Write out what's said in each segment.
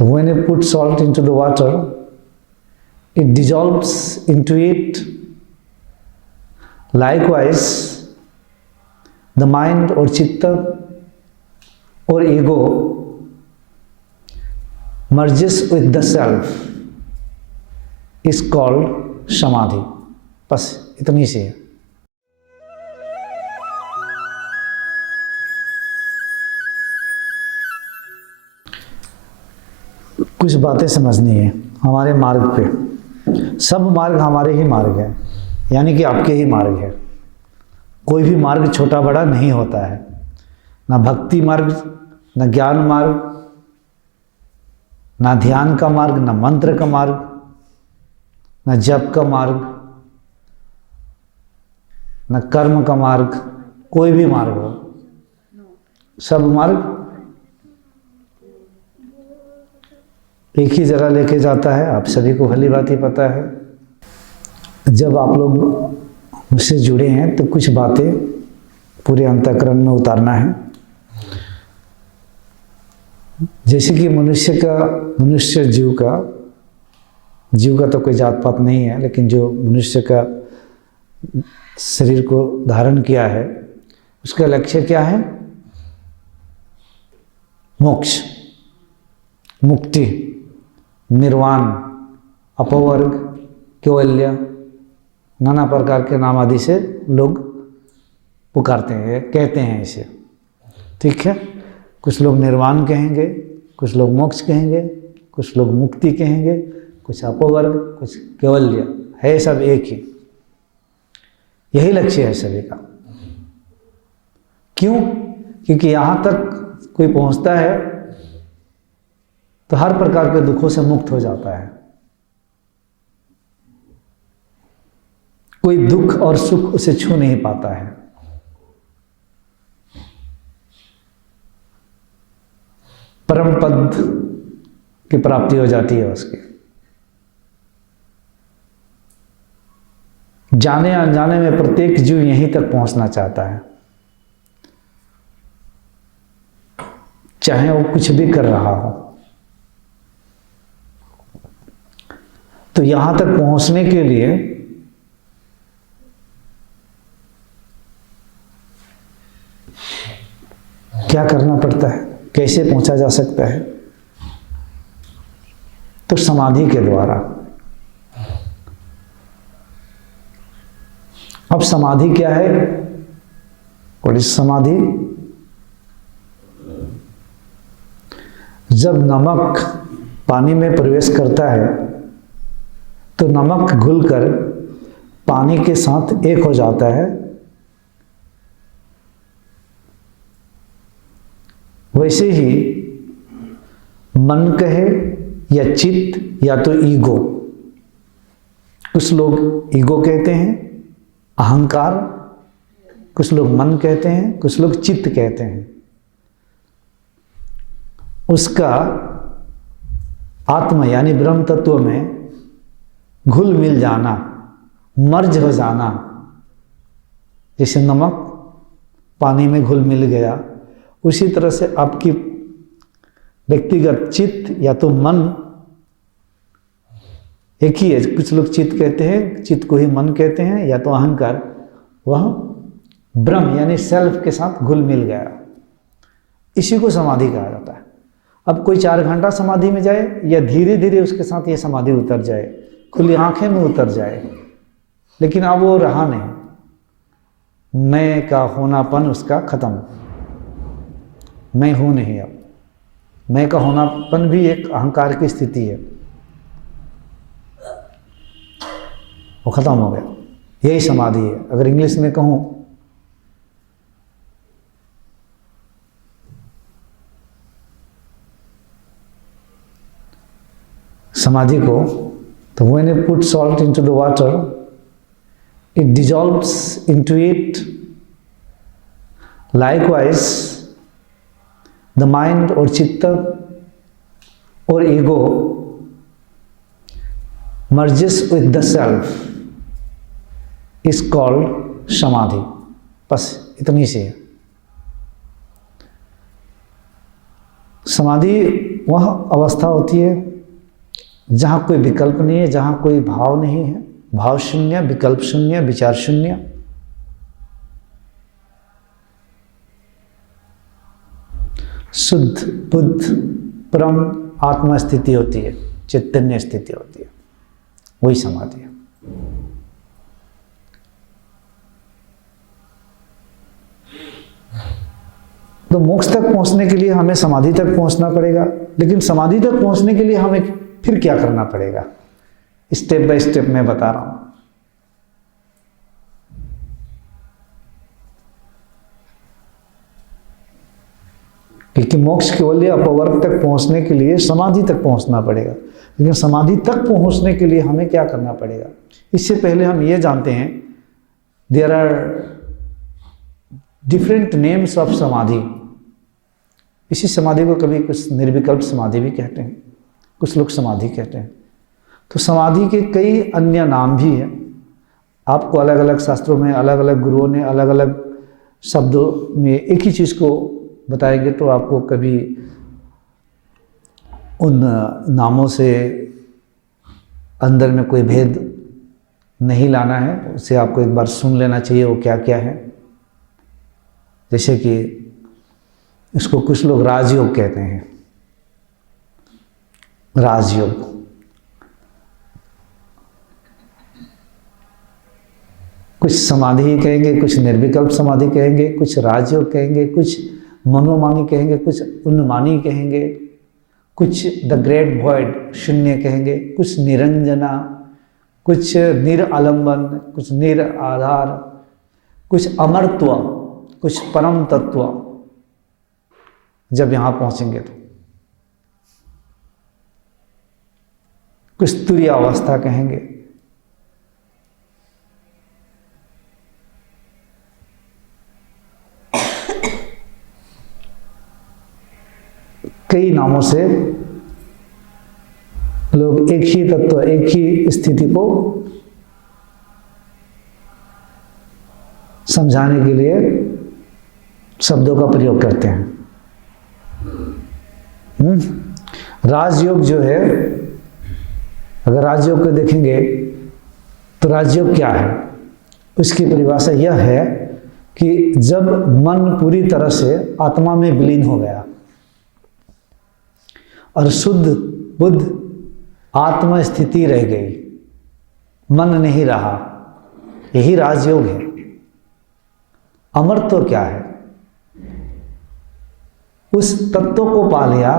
So when you put salt into the water, it dissolves into it. Likewise, the mind or chitta or ego merges with the self is called samadhi. बस इतनी सी है। कुछ बातें समझनी है हमारे मार्ग पे। सब मार्ग हमारे ही मार्ग है, यानी कि आपके ही मार्ग है। कोई भी मार्ग छोटा बड़ा नहीं होता है, ना भक्ति मार्ग, ना ज्ञान मार्ग, ना ध्यान का मार्ग, ना मंत्र का मार्ग, ना जप का मार्ग, ना कर्म का मार्ग। कोई भी मार्ग हो, सब मार्ग एक ही जगह लेके जाता है। आप सभी को भली बात ही पता है। जब आप लोग मुझसे जुड़े हैं तो कुछ बातें पूरे अंतःकरण में उतारना है। जैसे कि मनुष्य जीव का तो कोई जात पात नहीं है, लेकिन जो मनुष्य का शरीर को धारण किया है उसका लक्ष्य क्या है? मोक्ष, मुक्ति, निर्वाण, अपवर्ग, कैवल्य, नाना प्रकार के नाम आदि से लोग पुकारते हैं, कहते हैं इसे। ठीक है, कुछ लोग निर्वाण कहेंगे, कुछ लोग मोक्ष कहेंगे, कुछ लोग मुक्ति कहेंगे, कुछ अपवर्ग, कुछ कैवल्य, है सब एक ही। यही लक्ष्य है सभी का। क्यों? क्योंकि यहाँ तक कोई पहुँचता है तो हर प्रकार के दुखों से मुक्त हो जाता है। कोई दुख और सुख उसे छू नहीं पाता है। परम पद की प्राप्ति हो जाती है उसकी। जाने अनजाने में प्रत्येक जीव यहीं तक पहुंचना चाहता है, चाहे वो कुछ भी कर रहा हो। तो यहां तक पहुंचने के लिए क्या करना पड़ता है, कैसे पहुंचा जा सकता है? तो समाधि के द्वारा। अब समाधि क्या है? व्हाट इज समाधि? जब नमक पानी में प्रवेश करता है तो नमक घुलकर पानी के साथ एक हो जाता है। वैसे ही मन कहे या चित्त या तो ईगो, कुछ लोग ईगो कहते हैं, अहंकार, कुछ लोग मन कहते हैं, कुछ लोग चित्त कहते हैं, उसका आत्मा यानी ब्रह्म तत्व में घुल मिल जाना, मर्ज हो जाना। जैसे नमक पानी में घुल मिल गया, उसी तरह से आपकी व्यक्तिगत चित्त या तो मन एक ही है। कुछ लोग चित्त कहते हैं, चित्त को ही मन कहते हैं, या तो अहंकार, वह ब्रह्म यानी सेल्फ के साथ घुल मिल गया। इसी को समाधि कहा जाता है। अब कोई 4 घंटा समाधि में जाए या धीरे धीरे उसके साथ ये समाधि उतर जाए, खुली आंखें में उतर जाए, लेकिन अब वो रहा नहीं। मैं का होनापन उसका खत्म, मैं हूं नहीं। अब मैं का होनापन भी एक अहंकार की स्थिति है, वो खत्म हो गया। यही समाधि है। अगर इंग्लिश में कहूं समाधि को, तो when you put salt into the water, it dissolves into it. Likewise, the mind or chitta or ego merges with the self is called samadhi. बस इतनी सी है। समाधि वह अवस्था होती है जहाँ कोई विकल्प नहीं है, जहाँ कोई भाव नहीं है, भाव शून्य, विकल्प शून्य, विचार शून्य। शुद्ध बुद्ध परम आत्मा स्थिति होती है, चैतन्य स्थिति होती है, वही समाधि है। तो मोक्ष तक पहुंचने के लिए हमें समाधि तक पहुंचना पड़ेगा, लेकिन समाधि तक पहुंचने के लिए हमें फिर क्या करना पड़ेगा, स्टेप बाय स्टेप मैं बता रहा हूं। क्योंकि मोक्ष केवल अपवर्ग तक पहुंचने के लिए समाधि तक पहुंचना पड़ेगा, लेकिन समाधि तक पहुंचने के लिए हमें क्या करना पड़ेगा, इससे पहले हम ये जानते हैं there are different names of samadhi. इसी समाधि को कभी कुछ निर्विकल्प समाधि भी कहते हैं, कुछ लोग समाधि कहते हैं। तो समाधि के कई अन्य नाम भी हैं, आपको अलग अलग शास्त्रों में अलग अलग गुरुओं ने अलग अलग शब्दों में एक ही चीज़ को बताएंगे, तो आपको कभी उन नामों से अंदर में कोई भेद नहीं लाना है, उसे आपको एक बार सुन लेना चाहिए वो क्या क्या है। जैसे कि इसको कुछ लोग राजयोग कहते हैं, राजयोग। कुछ समाधि कहेंगे, कुछ निर्विकल्प समाधि कहेंगे, कुछ राजयोग कहेंगे, कुछ मनोमानी कहेंगे, कुछ उन्मानी कहेंगे, कुछ द ग्रेट वॉइड शून्य कहेंगे, कुछ निरंजना, कुछ निरालंबन, कुछ निराधार, कुछ अमरत्व, कुछ परम तत्व। जब यहां पहुंचेंगे तो कुछ तुरीय अवस्था कहेंगे, कई नामों से लोग एक ही तत्व, एक ही स्थिति को समझाने के लिए शब्दों का प्रयोग करते हैं। राजयोग जो है, अगर राजयोग को देखेंगे तो राजयोग क्या है, उसकी परिभाषा यह है कि जब मन पूरी तरह से आत्मा में विलीन हो गया और शुद्ध बुद्ध आत्मा स्थिति रह गई, मन नहीं रहा, यही राजयोग है। अमरत्व क्या है, उस तत्व को पा लिया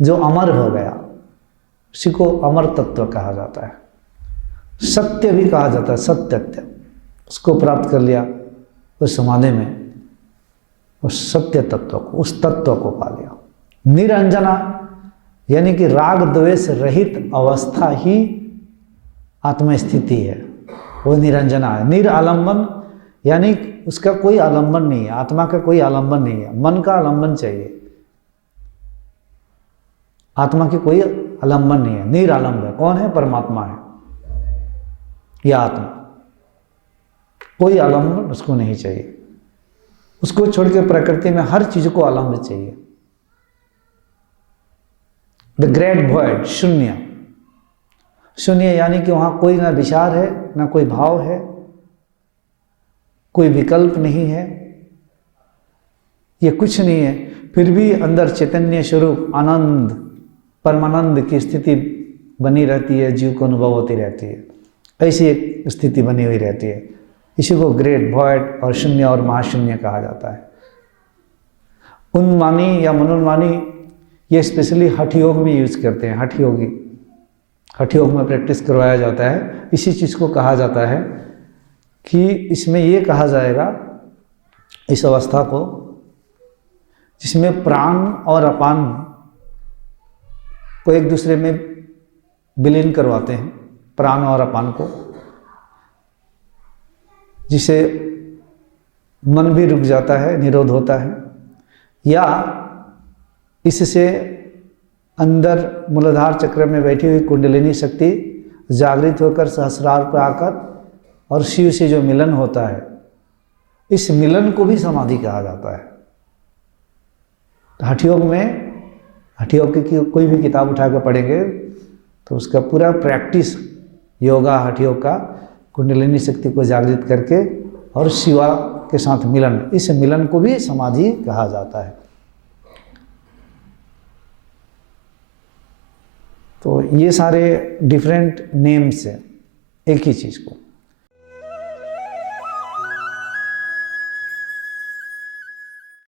जो अमर हो गया, उसी को अमर तत्व कहा जाता है। सत्य भी कहा जाता है, सत्य, उसको प्राप्त कर लिया उस समाधि में, उस सत्य तत्व को, उस तत्व को पा लिया। निरंजना यानी कि राग द्वेष रहित अवस्था ही आत्मस्थिति है, वो निरंजना है। निरालंबन यानी उसका कोई आलंबन नहीं है, आत्मा का कोई आलंबन नहीं है, मन का आलंबन चाहिए, आत्मा की कोई आलंबन नहीं है, निरालंब है। कौन है? परमात्मा है, यह आत्मा, कोई आलंबन उसको नहीं चाहिए। उसको छोड़ के प्रकृति में हर चीज को आलंबन चाहिए। द ग्रेट वॉइड, शून्य। शून्य यानी कि वहां कोई ना विचार है, ना कोई भाव है, कोई विकल्प नहीं है, ये कुछ नहीं है, फिर भी अंदर चैतन्य स्वरूप आनंद, परमानंद की स्थिति बनी रहती है, जीव को अनुभव होती रहती है। ऐसी एक स्थिति बनी हुई रहती है। इसी को ग्रेट वॉइड और शून्य और महाशून्य कहा जाता है। उन्मानी या मनोन्मानी ये स्पेशली हठ योग में यूज करते हैं। हठ योगी, हठ योग में प्रैक्टिस करवाया जाता है। इसी चीज़ को कहा जाता है कि इसमें ये कहा जाएगा, इस अवस्था को जिसमें प्राण और अपान को एक दूसरे में विलीन करवाते हैं, प्राण और अपान को, जिसे मन भी रुक जाता है, निरोध होता है, या इससे अंदर मूलाधार चक्र में बैठी हुई कुंडलिनी शक्ति जागृत होकर सहस्रार पर आकर और शिव से जो मिलन होता है, इस मिलन को भी समाधि कहा जाता है। हठ योग में हठ योग की कोई भी किताब उठा कर पढ़ेंगे तो उसका पूरा प्रैक्टिस योगा हठ योग का कुंडलिनी शक्ति को जागृत करके और शिवा के साथ मिलन, इस मिलन को भी समाधि कहा जाता है। तो ये सारे डिफरेंट नेम्स हैं एक ही चीज़ को।